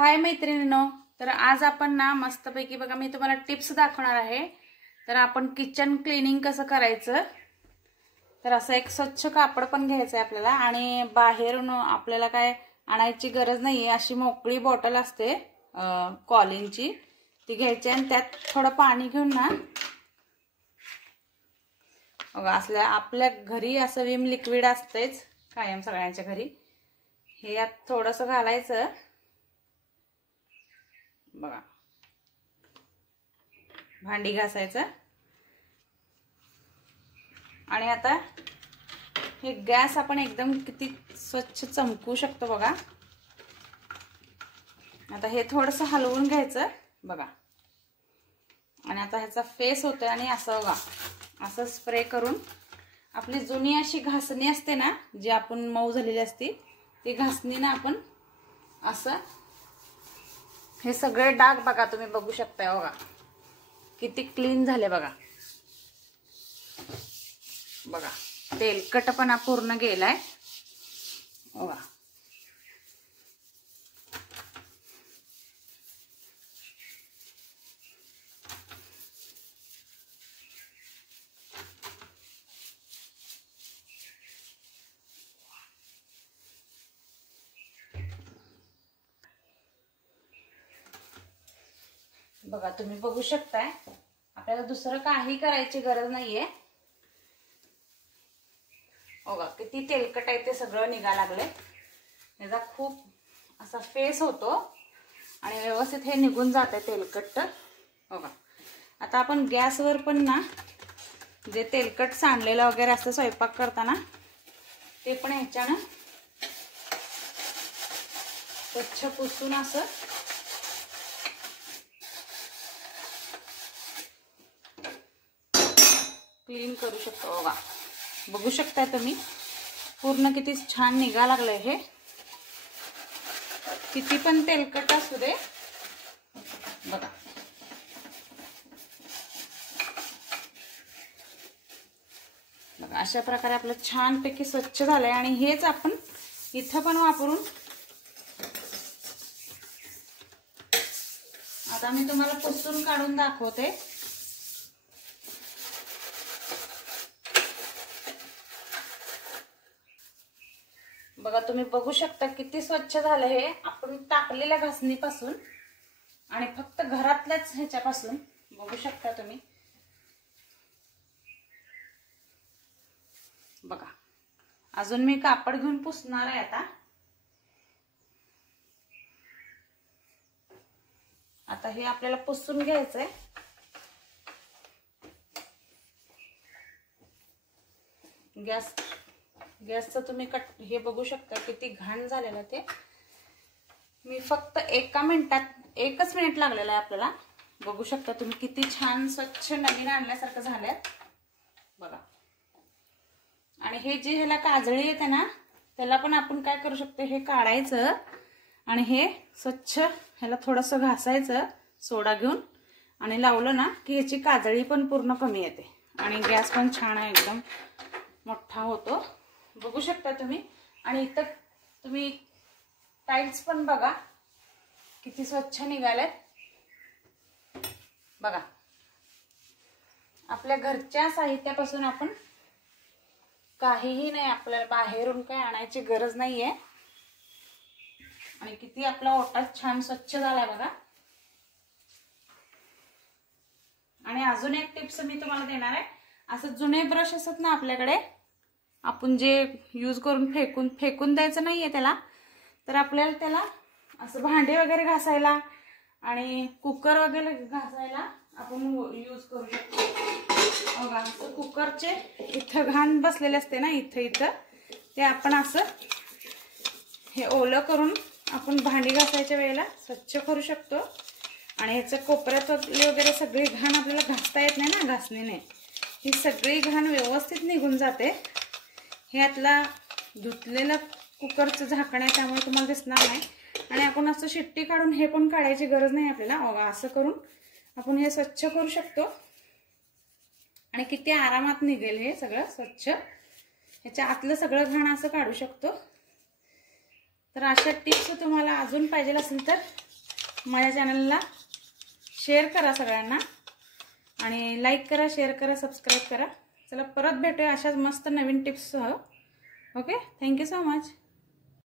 हाय मैत्रिणींनो, तर आज आपण ना मस्तपैकी बघा मी तुम्हाला टिप्स दाखवणार आहे। तर आपण किचन क्लीनिंग कसं करायचं, तर असं एक स्वच्छ कापड पण घ्यायचं आहे आपल्याला आणि बाहेरून आपल्याला काय आणायची गरज नाहीये। अशी मोकळी बॉटल असते कॉलिनची, ती घ्यायची आणि त्यात थोडं पाणी घेऊन ना बघा असल्या आपल्या घरी असं विम लिक्विड असतेच कायम सगळ्यांच्या घरी, हे यात थोडंसं घालायचं बघा, भांडी घासायचं आणि आता हे गॅस आपण एकदम किती स्वच्छ चमकू शकतो बघा। आता हे थोडंसं हलवून घ्यायचं बघा आणि आता ह्याचा फेस होतोय आणि असं बघा असं स्प्रे करून आपली जुनी अशी घासणी असते ना, जी आपण मऊ झालेली असते ती घासणीने आपण असं हे सगळे डाग बघा तुम्ही बघू शकता बघा किती क्लीन झाले बघा। बघा तेलकटपणा पूर्ण गेलाय बघा। बघा तुम्ही बघू शकताय आपल्याला दुसरं काही करायची गरज नाहीये। बघा किती तेलकट आहे ते सगळं निघा लागले, याचा खूप असा फेस होतो आणि व्यवस्थित हे निघून जाते तेलकट। बघा आता आपण गॅसवर पण ना जे तेलकट सांडलेलं वगैरे असतं स्वयंपाक करताना ते पण ह्याच्यानं स्वच्छ पुसून असं क्लीन करू शकतो बघा। बघू शकता तुम्ही पूर्ण किती छान निघा लागलंय, हे किती पण तेलकट असू दे बघा। बघा अशा प्रकारे आपलं छानपैकी स्वच्छ झालंय आणि हेच आपण इथं पण वापरून आता मी तुम्हाला पुसून काढून दाखवते। बघा तुम्ही बघू शकता किती स्वच्छ झालं हे आपण टाकलेल्या घासणीपासून आणि फक्त घरातल्याच ह्याच्यापासून बघू शकता तुम्ही। बघा अजून मी कापड घेऊन पुसणार आहे आता हे आपल्याला पुसून घ्यायचंय। गॅसचं तुम्ही हे बघू शकता किती घाण झालेलं ते। मी फक्त एकच मिनिट लागलेला आहे आपल्याला। बघू शकता तुम्ही किती छान स्वच्छ नवीन आणल्यासारखं झालंय बघा। आणि हे जे ह्याला काजळी येते ना त्याला पण आपण काय करू शकतो, हे काढायचं आणि हे स्वच्छ ह्याला थोडंसं घासायचं सोडा घेऊन आणि लावलं ना की ह्याची काजळी पण पूर्ण कमी येते आणि गॅस पण छान आहे एकदम मोठा होतो बघू शकता तुम्ही। आणि इथं तुम्ही टाइल्स पण बघा किती स्वच्छ निघालेत बघा। आपल्या घरच्या साहित्यापासून आपण काहीही नाही, आपल्याला बाहेरून काही आणायची गरज नाहीये आणि किती आपला ओटा छान स्वच्छ झालाय बघा। आणि अजून एक टिप्स मी तुम्हाला देणार आहे, असं जुने ब्रश असतात ना आपल्याकडे, आपण जे यूज करून फेकून द्यायचं नाहीये त्याला, तर आपल्याला त्याला असं भांडे वगैरे घासायला आणि कुकर वगैरे घासायला आपण यूज करू शकतो बघा। असं कुकरचे इथं घाण बसलेले असते ना इथं ते आपण असं हे ओलं करून आपण भांडी घासायच्या वेळेला स्वच्छ करू शकतो आणि ह्याचं कोपऱ्यातली वगैरे सगळी घाण आपल्याला घासता येत नाही ना घासणीने, ही सगळी घाण व्यवस्थित निघून जाते। हे आतला धुतलेलं कुकरचं झाकण आहे त्यामुळे तुम्हाला दिसणार नाही आणि आपण असं शिट्टी काढून हे पण काढायची गरज नाही आपल्याला बघा। असं करून आपण हे स्वच्छ करू शकतो आणि किती आरामात निघेल हे सगळं स्वच्छ, ह्याच्या आतलं सगळं घाण असं काढू शकतो। तर अशा टिप्स तुम्हाला अजून पाहिजे असेल तर माझ्या चॅनलला शेअर करा सगळ्यांना आणि लाईक करा, शेअर करा, सबस्क्राईब करा. चला परत भेटूया अशाच मस्त नवीन टिप्ससह. Okay, thank you so much.